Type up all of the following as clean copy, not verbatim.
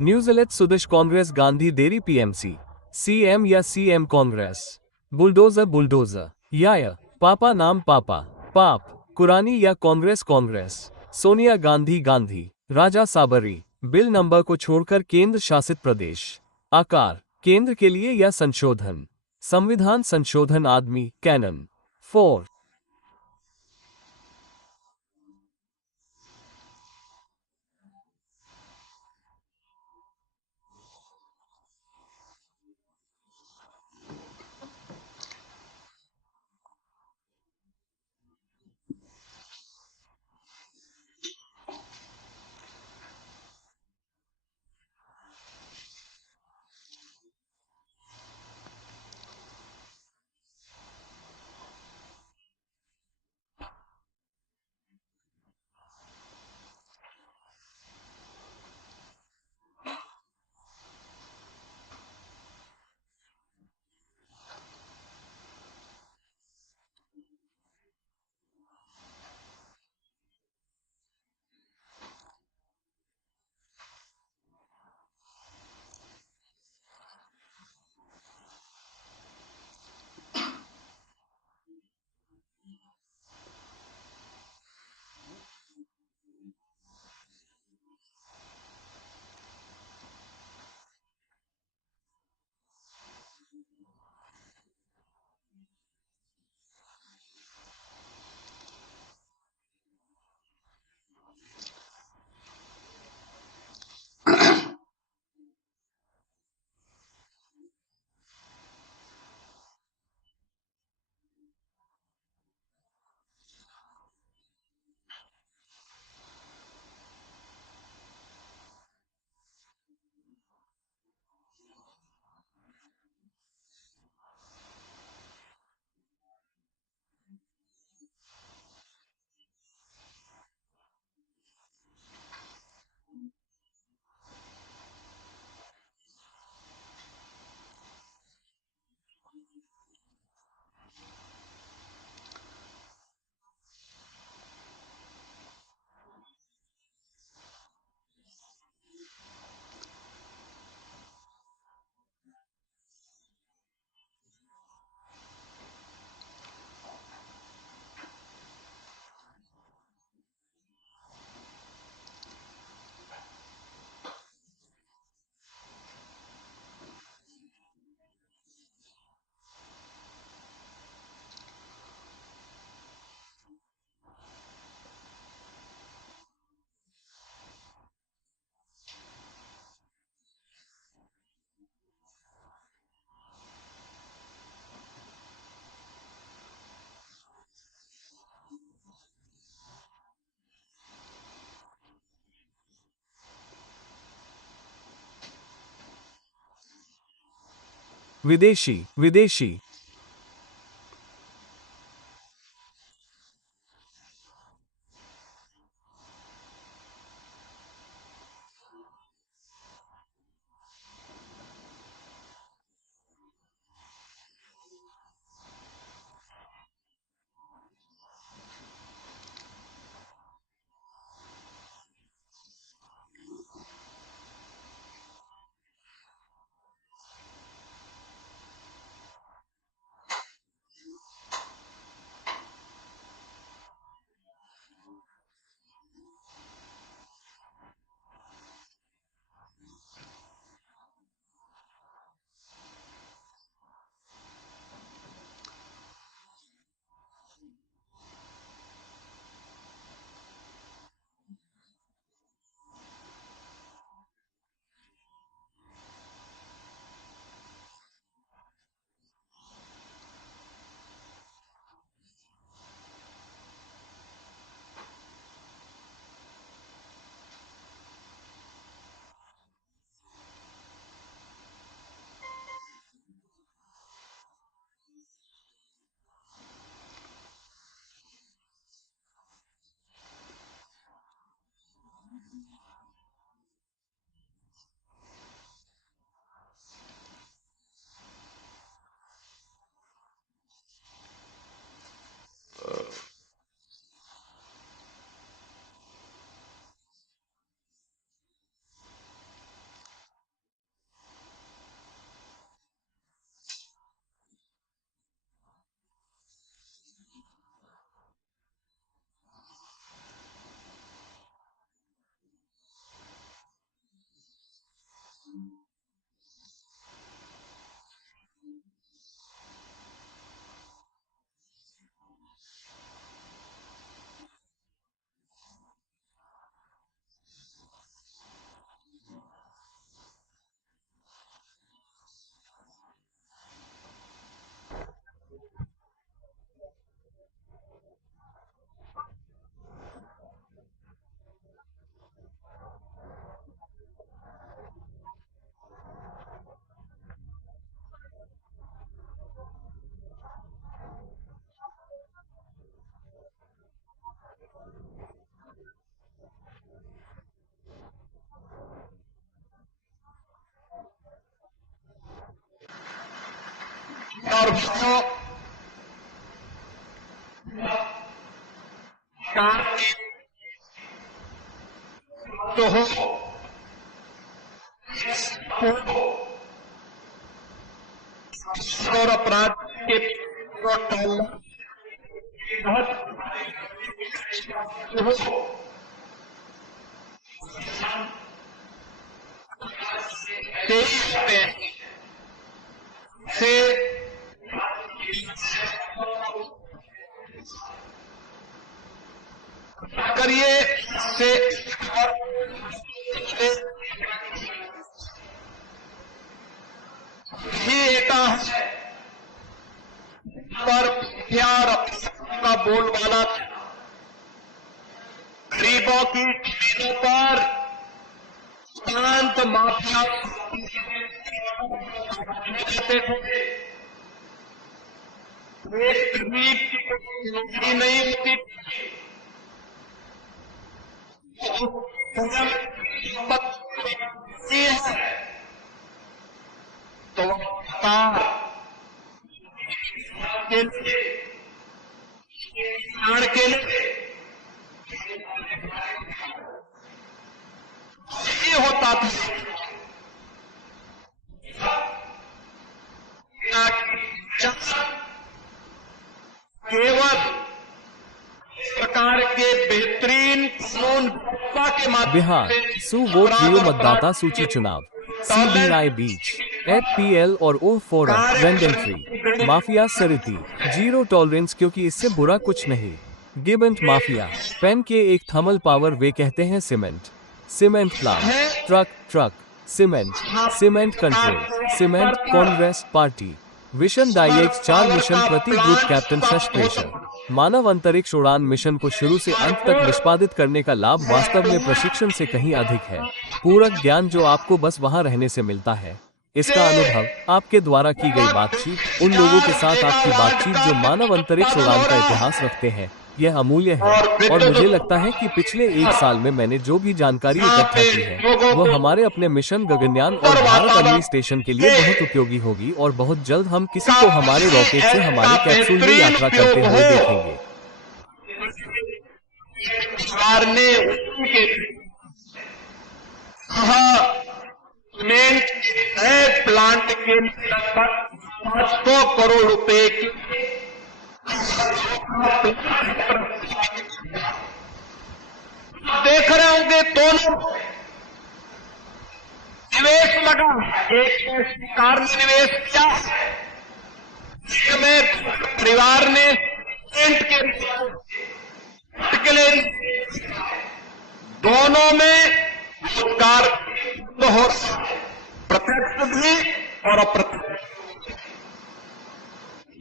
New Zealand Sudesh Congress Gandhi देरी PMC CM या CM Congress bulldozer bulldozer या पापा नाम पापा पाप कुरानी या कांग्रेस कांग्रेस सोनिया गांधी गांधी राजा साबरी बिल नंबर को छोड़कर केंद्र शासित प्रदेश आकार केंद्र के लिए या संशोधन संविधान संशोधन आदमी कैनन 4। विदेशी, विदेशी। और तो हो और अपराध के से करिए से ही एटा पर प्यार का बोलबाला था। गरीबों की जमीनों पर शांत माफिया देते थे। एक गरीब की नौकरी नहीं होती थी। तो के लिए के लिए ये होता था केवल सरकार के बेहतरीन कानून के माध्यम बिहार सू वोट रियो मतदाता सूची चुनाव CBI बीच FPL और O forum vending free mafia सरिती जीरो टॉलरेंस क्योंकि इससे बुरा कुछ नहीं। गिबंट माफिया पेन के एक थर्मल पावर वे कहते हैं cement plant truck cement control cement Congress party विशन डाइएक्स 4 मिशन प्रति ग्रुप कैप्टन प्रेशर मानव अंतरिक्ष उड़ान मिशन को शुरू से अंत तक निष्पादित करने का लाभ वास्तव में प्रशिक्षण से कहीं अधिक है। पूरक ज्ञान जो आपको बस वहां रहने से मिलता है। इसका अनुभव, आपके द्वारा की गई बातचीत, उन लोगों के साथ आपकी बातचीत जो मानव अंतरिक्ष उड़ान का इतिहास रखते हैं, यह अमूल्य है। और मुझे लगता है कि पिछले 1 साल में मैंने जो भी जानकारी इकट्ठा की है वो हमारे अपने मिशन गगनयान और भारत अग्नि स्टेशन के लिए बहुत उपयोगी होगी, और बहुत जल्द हम किसी को हमारे रॉकेट से हमारी कैप्सूल में यात्रा करते हुए देखेंगे। सरकार ने सीमेंट नए प्लांट के लगभग 500 करोड़ रुपए की देख रहे होंगे दोनों निवेश लगा, एक में सरकार ने निवेश किया, एक में परिवार ने सीमेंट के लिए, दोनों में रोजगार हो, प्रत्यक्ष भी और अप्रत्यक्ष।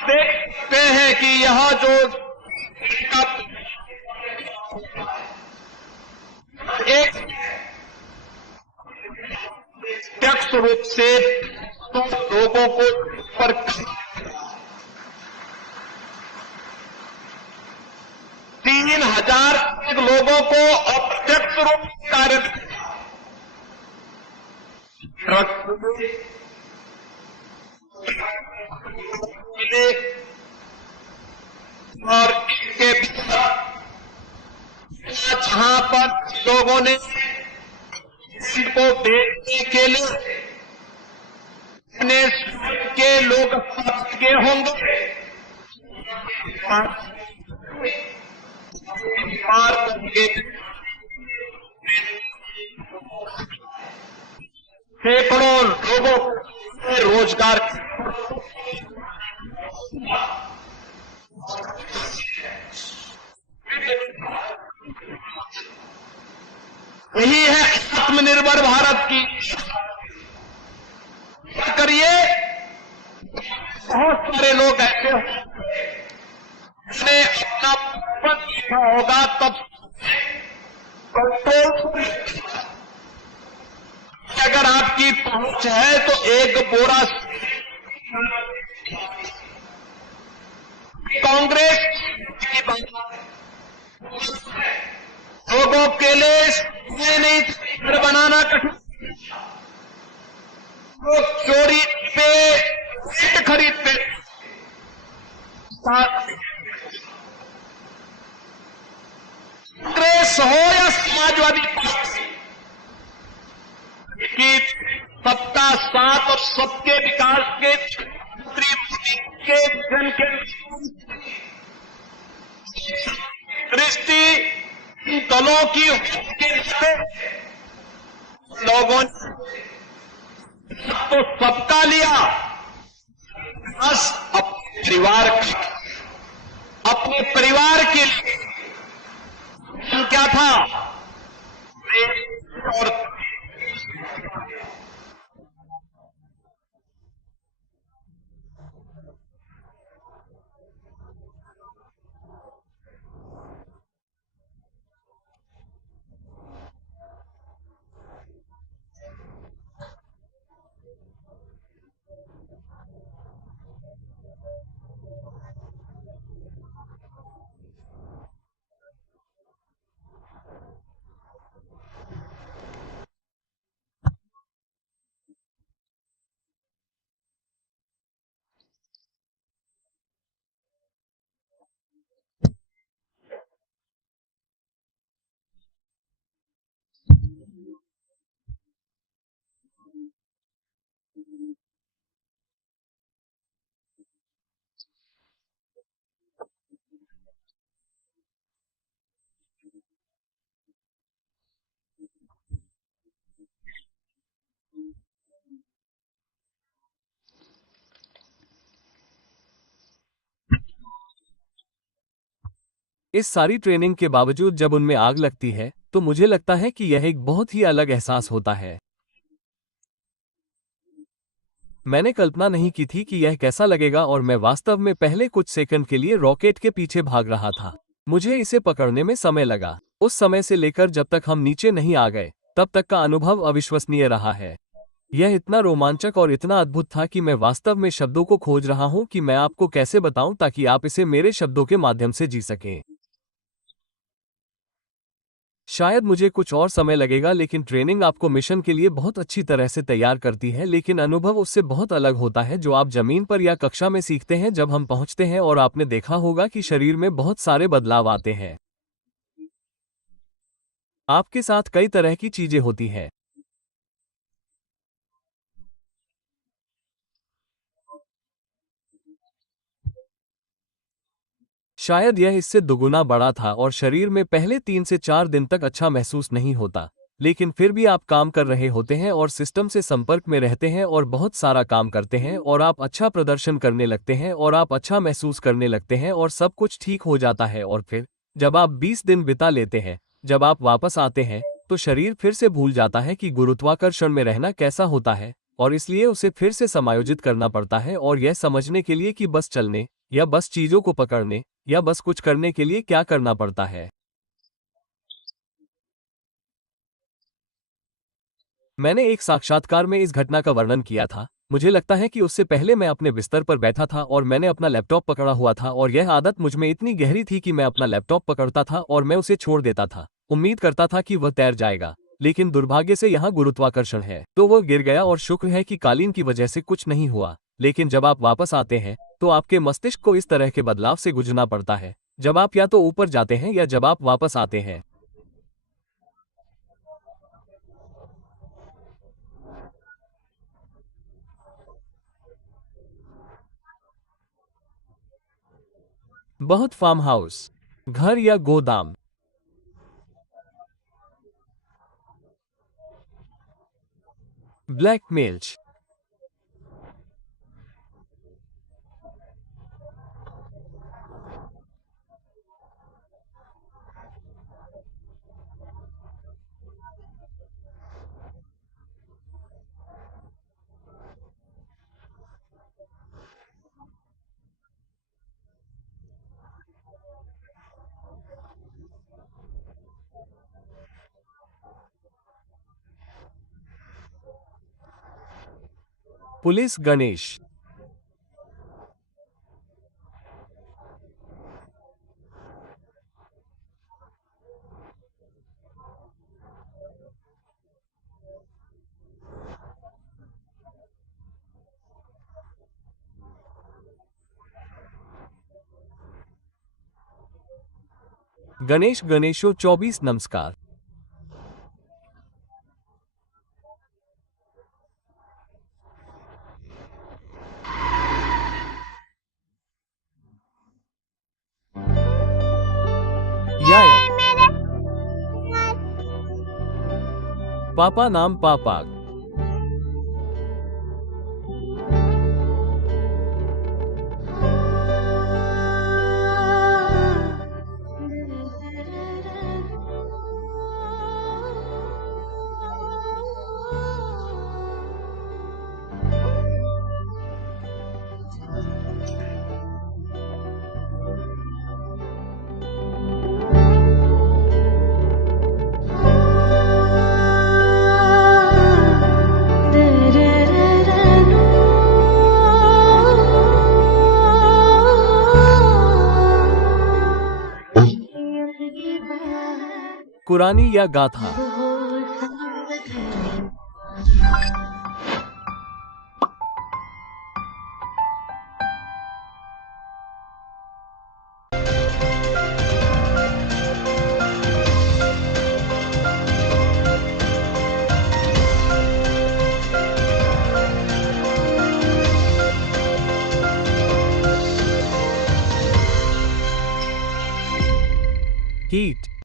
देखते हैं कि यह जो एक प्रत्यक्ष रूप से लोगों को पर 3,000 लोगों को अप्रत्यक्ष रूप से कार्य और इसके जहां पर लोगों ने को बेचने के लिए अपने के लोग के होंगे, सैकड़ों लोगों को रोजगार, यही है आत्मनिर्भर भारत की। करिए, बहुत सारे लोग ऐसे ने अपना पद लिखा होगा तब कंट्रोल, अगर आपकी पहुंच है तो एक बोरा कांग्रेस की बात लोगों के लिए नहीं घर बनाना कठिन, लोग चोरी पे सीट खरीदते, कांग्रेस हो या समाजवादी पार्टी की सबका साथ और सबके विकास के के जन के दृष्टि दलों की के लोगों ने तो सबका लिया, बस अपने परिवार के लिए क्या था और इस सारी ट्रेनिंग के बावजूद जब उनमें आग लगती है तो मुझे लगता है कि यह एक बहुत ही अलग एहसास होता है। मैंने कल्पना नहीं की थी कि यह कैसा लगेगा, और मैं वास्तव में पहले कुछ सेकंड के लिए रॉकेट के पीछे भाग रहा था। मुझे इसे पकड़ने में समय लगा। उस समय से लेकर जब तक हम नीचे नहीं आ गए तब तक का अनुभव अविश्वसनीय रहा है। यह इतना रोमांचक और इतना अद्भुत था कि मैं वास्तव में शब्दों को खोज रहा हूं कि मैं आपको कैसे बताऊं ताकि आप इसे मेरे शब्दों के माध्यम से जी सकें। शायद मुझे कुछ और समय लगेगा, लेकिन ट्रेनिंग आपको मिशन के लिए बहुत अच्छी तरह से तैयार करती है, लेकिन अनुभव उससे बहुत अलग होता है जो आप जमीन पर या कक्षा में सीखते हैं जब हम पहुंचते हैं। और आपने देखा होगा कि शरीर में बहुत सारे बदलाव आते हैं। आपके साथ कई तरह की चीजें होती हैं। शायद यह इससे दुगुना बड़ा था और शरीर में पहले 3 से 4 दिन तक अच्छा महसूस नहीं होता, लेकिन फिर भी आप काम कर रहे होते हैं और सिस्टम से संपर्क में रहते हैं और बहुत सारा काम करते हैं और आप अच्छा प्रदर्शन करने लगते हैं और आप अच्छा महसूस करने लगते हैं और सब कुछ ठीक हो जाता है। और फिर जब आप 20 दिन बिता लेते हैं, जब आप वापस आते हैं, तो शरीर फिर से भूल जाता है कि गुरुत्वाकर्षण में रहना कैसा होता है, और इसलिए उसे फिर से समायोजित करना पड़ता है और यह समझने के लिए कि बस चलने या बस चीजों को पकड़ने या बस कुछ करने के लिए क्या करना पड़ता है। मैंने एक साक्षात्कार में इस घटना का वर्णन किया था। मुझे लगता है कि उससे पहले मैं अपने बिस्तर पर बैठा था और मैंने अपना लैपटॉप पकड़ा हुआ था और यह आदत मुझ में इतनी गहरी थी कि मैं अपना लैपटॉप पकड़ता था और मैं उसे छोड़ देता था, उम्मीद करता था कि वह तैर जाएगा, लेकिन दुर्भाग्य से यहाँ गुरुत्वाकर्षण है, तो वह गिर गया और शुक्र है कि कालीन की वजह से कुछ नहीं हुआ। लेकिन जब आप वापस आते हैं तो आपके मस्तिष्क को इस तरह के बदलाव से गुजरना पड़ता है, जब आप या तो ऊपर जाते हैं या जब आप वापस आते हैं। बहुत फार्म हाउस, घर या गोदाम। ब्लैक मेल्च। पुलिस गणेश। गणेश गणेशो 24 नमस्कार। याया। पापा नाम पापा। कुरानी या गाथा। हीट।